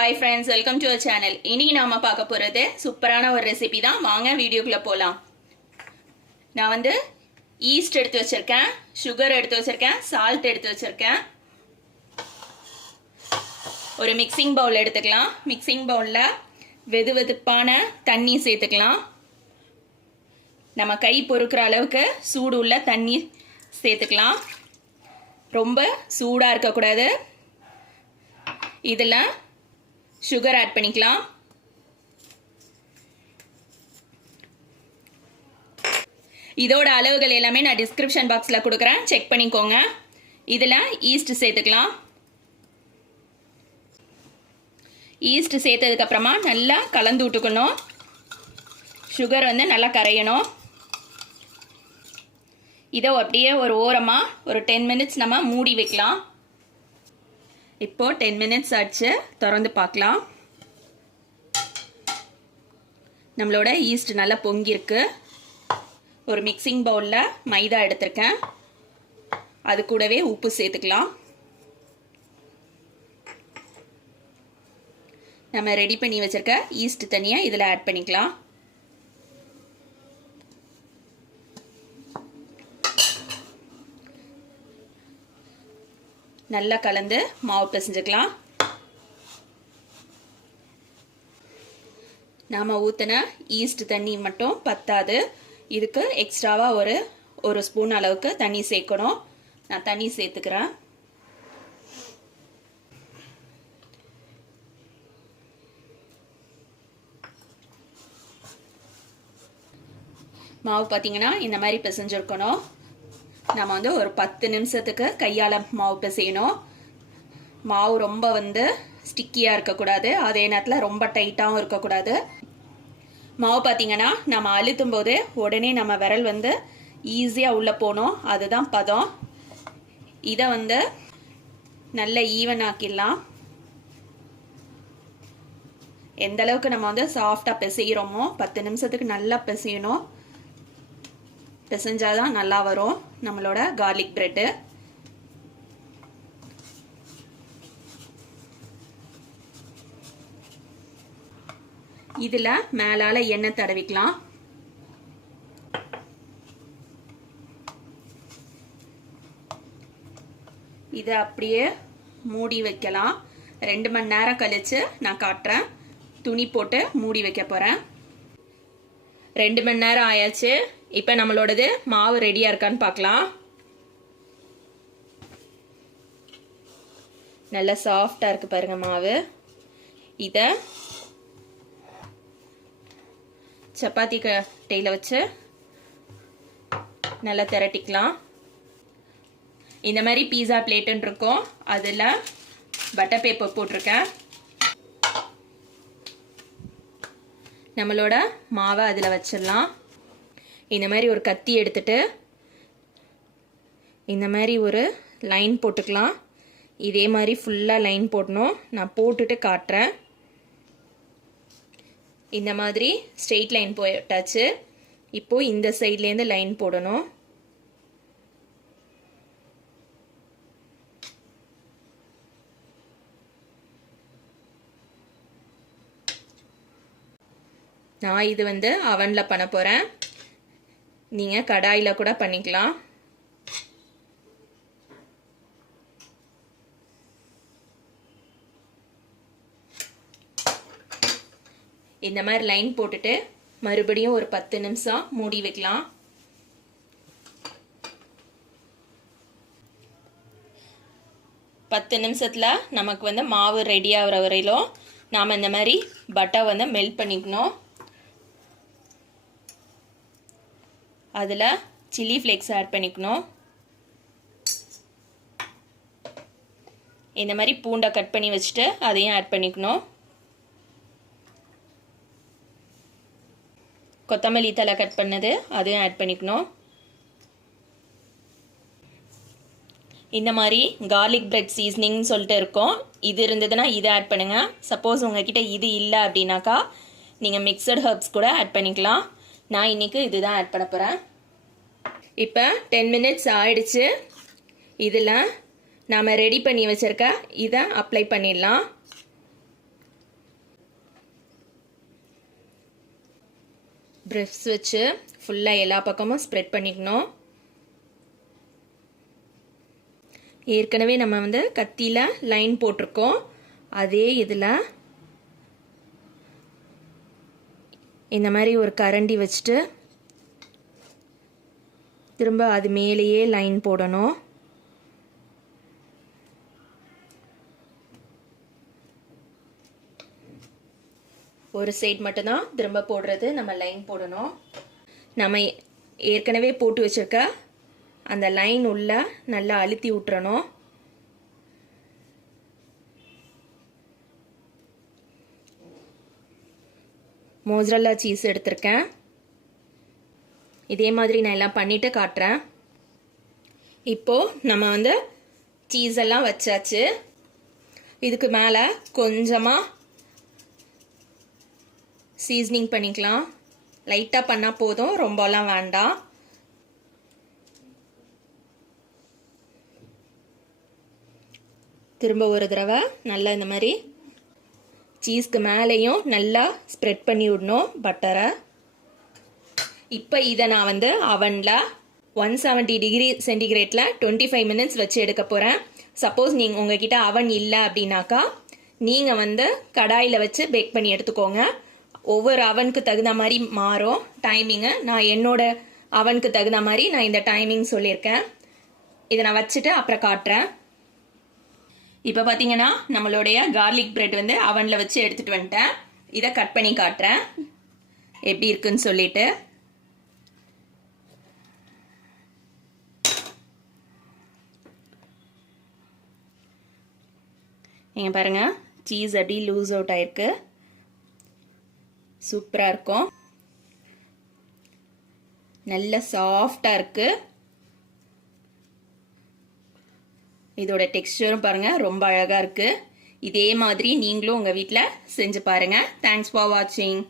Hi friends, welcome to our channel. இன்னைக்கு நாம பார்க்க போறது சூப்பரான ஒரு ரெசிபி தான். வாங்க வீடியோக்குள்ள போலாம். நான் வந்து yeast எடுத்து வச்சிருக்கேன், sugar எடுத்து வச்சிருக்கேன், salt எடுத்து வச்சிருக்கேன். ஒரு மிக்சிங் பவுல் எடுத்துக்கலாம். மிக்சிங் பவுல்ல வெதுவெதுப்பான தண்ணி சேர்த்துக்கலாம். நம்ம கை பொறுக்குற அளவுக்கு சூடு உள்ள தண்ணி சேர்த்துக்கலாம். ரொம்ப சூடா இருக்க கூடாது. இதெல்லாம் sugar add பண்ணிக்கலாம். இதோட அளவுகள் எல்லாமே நான் description boxல கொடுக்கிறேன், செக் பண்ணிக்கோங்க. இதுல yeast சேர்த்துக்கலாம். yeast சேர்த்ததுக்கு அப்புறமா நல்லா கலந்து விட்டுக்கணும். sugar வந்து நல்லா கரையணும். இதை அப்படியே ஒரு ஓரமா ஒரு 10 minutes நம்ம மூடி வைக்கலாம். இப்போ 10 minutes ஆச்சு, திறந்து பார்க்கலாம். நம்மளோட ஈஸ்ட் நல்லா பொங்கிருக்கு. ஒரு மிக்சிங் பவுல்ல மைதா எடுத்திருக்கேன், அது கூடவே உப்பு சேர்த்துக்கலாம். நம்ம ரெடி பண்ணி வச்சிருக்க ஈஸ்ட் தனியா இதில் ஆட் பண்ணிக்கலாம். நல்லா கலந்து மாவு பிசைஞ்சுக்கலாம். நாம ஊத்தின ஈஸ்ட் தண்ணி மட்டும் பத்தாது, இதுக்கு எக்ஸ்ட்ராவா ஒரு ஸ்பூன் அளவுக்கு தண்ணி சேர்க்கணும். நான் தண்ணி சேர்த்துக்கிறேன். மாவு பார்த்தீங்கன்னா இந்த மாதிரி பிசைஞ்சிருக்கணும். நம்ம வந்து ஒரு 10 நிமிஷத்துக்கு கையால் மாவு பிசையணும். மாவு ரொம்ப வந்து ஸ்டிக்கியாக இருக்கக்கூடாது, அதே நேரத்தில் ரொம்ப டைட்டாகவும் இருக்கக்கூடாது. மாவு பார்த்தீங்கன்னா நம்ம அழுத்தும் போது உடனே நம்ம விரல் வந்து ஈஸியாக உள்ளே போகணும், அதுதான் பதம். இதை வந்து நல்ல ஈவன் ஆக்கிடலாம். எந்த அளவுக்கு நம்ம வந்து சாஃப்டாக பிசைகிறோமோ 10 நிமிஷத்துக்கு நல்லா பிசையணும். பிசைஞ்சாதான் நல்லா வரும் நம்மளோட கார்லிக் பிரெட்டு. இதுல மேலால எண்ணெய் தடவிக்கலாம். இதை அப்படியே மூடி வைக்கலாம். 2 மணி நேரம் கழிச்சு நான் காட்டுறேன். துணி போட்டு மூடி வைக்க போறேன். 2 மணி நேரம் ஆயாச்சு. இப்போ நம்மளோடது மாவு ரெடியா இருக்கான்னு பார்க்கலாம். நல்லா சாஃப்டா இருக்கு பாருங்க மாவு. இதை சப்பாத்தி கட்டையில வச்சு நல்லா திரட்டிக்கலாம். இந்த மாதிரி பீஸா பிளேட்டுன்னு இருக்கும், அதில் பட்டர் பேப்பர் போட்டிருக்கேன். நம்மளோட மாவை அதில் வச்சிடலாம். இந்த மாதிரி ஒரு கத்தி எடுத்துட்டு இந்த மாதிரி ஒரு லைன் போட்டுக்கலாம். இதே மாதிரி ஃபுல்லாக லைன் போடணும். நான் போட்டுட்டு காட்டுறேன். இந்த மாதிரி ஸ்ட்ரெயிட் லைன் போட்டாச்சு. இப்போ இந்த சைட்லேருந்து லைன் போடணும். நான் இது வந்து அவனில் பண்ண போகிறேன். நீங்கள் கடாயில் கூட பண்ணிக்கலாம். இந்த மாதிரி லைன் போட்டுட்டு மறுபடியும் ஒரு 10 நிமிஷம் மூடி வைக்கலாம். பத்து நிமிஷத்தில் நமக்கு வந்து மாவு ரெடி ஆகிற வரையிலும் நாம் இந்த மாதிரி பட்டர் வந்து மெல்ட் பண்ணிக்கணும். அதில் சில்லி ஃப்ளேக்ஸ் ஆட் பண்ணிக்கணும். இந்த மாதிரி பூண்டை கட் பண்ணி வச்சுட்டு அதையும் ஆட் பண்ணிக்கணும். கொத்தமல்லி தலை கட் பண்ணது அதையும் ஆட் பண்ணிக்கணும். இந்த மாதிரி கார்லிக் பிரெட் சீசனிங் சொல்லிட்டு இருக்கும், இது இருந்ததுன்னா இதை ஆட் பண்ணுங்கள். சப்போஸ் உங்ககிட்ட இது இல்லை அப்படின்னாக்கா நீங்கள் மிக்சட் ஹர்ப்ஸ் கூட ஆட் பண்ணிக்கலாம். நான் இன்னைக்கு இதுதான் ஆட் பண்ண போகிறேன். இப்போ 10 minutes ஆயிடுச்சு. இதில் நாம் ரெடி பண்ணி வச்சிருக்க இதை அப்ளை பண்ணிடலாம். ப்ரஷ் வச்சு ஃபுல்லாக எல்லா பக்கமும் ஸ்ப்ரெட் பண்ணிக்கணும். ஏற்கனவே நம்ம வந்து கத்தியில் லைன் போட்டிருக்கோம். அதே இதில் இந்த மாதிரி ஒரு கரண்டி வச்சுட்டு திரும்ப அது மேலேயே லைன் போடணும். ஒரு சைடு மட்டும்தான் திரும்ப போடுறது, நம்ம லைன் போடணும். நம்ம ஏற்கனவே போட்டு வச்சிருக்க அந்த லைன் உள்ள நல்லா அழுத்தி விட்டுறணும். மோசரல்லா சீஸ் எடுத்திருக்கேன். இதே மாதிரி நான் எல்லாம் பண்ணிட்டு காட்டுறேன். இப்போ நம்ம வந்து சீஸ் எல்லாம் வச்சாச்சு. இதுக்கு மேலே கொஞ்சமாக சீசனிங் பண்ணிக்கலாம். லைட்டாக பண்ணால் போதும், ரொம்பலாம் வேண்டாம். திரும்ப ஒரு தடவை நல்லா இந்த மாதிரி சீஸ்க்கு மேலேயும் நல்லா ஸ்ப்ரெட் பண்ணி விடணும் பட்டரை. இப்போ இதை நான் வந்து அவனில் 170 டிகிரி சென்டிகிரேட்டில் 25 மினிட்ஸ் வச்சு எடுக்க போகிறேன். சப்போஸ் நீங்கள் உங்ககிட்ட அவன் இல்லை அப்படின்னாக்கா நீங்கள் வந்து கடாயில் வச்சு பேக் பண்ணி எடுத்துக்கோங்க. ஒவ்வொரு அவனுக்கு தகுந்த மாதிரி மாறும் டைமிங்கு. நான் என்னோட அவனுக்கு தகுந்த மாதிரி நான் இந்த டைமிங் சொல்லியிருக்கேன். இதை நான் வச்சுட்டு அப்புறம் காட்டுறேன். இப்போ பார்த்தீங்கன்னா நம்மளுடைய கார்லிக் பிரெட் வந்து அவனில் வச்சு எடுத்துகிட்டு வந்துட்டேன். இதை கட் பண்ணி காட்டுறேன் எப்படி இருக்குன்னு சொல்லிட்டு. நீங்கள் பாருங்கள், சீஸ் அப்படி லூஸ் அவுட் ஆயிருக்கு. சூப்பராக இருக்கும், நல்ல சாஃப்டாக இருக்குது. இதோட டெக்ஸ்டரும் பாருங்கள் ரொம்ப அழகாக இருக்குது. இதே மாதிரி நீங்களும் உங்கள் வீட்டில் செஞ்சு பாருங்கள். தேங்க்ஸ் ஃபார் வாட்சிங்.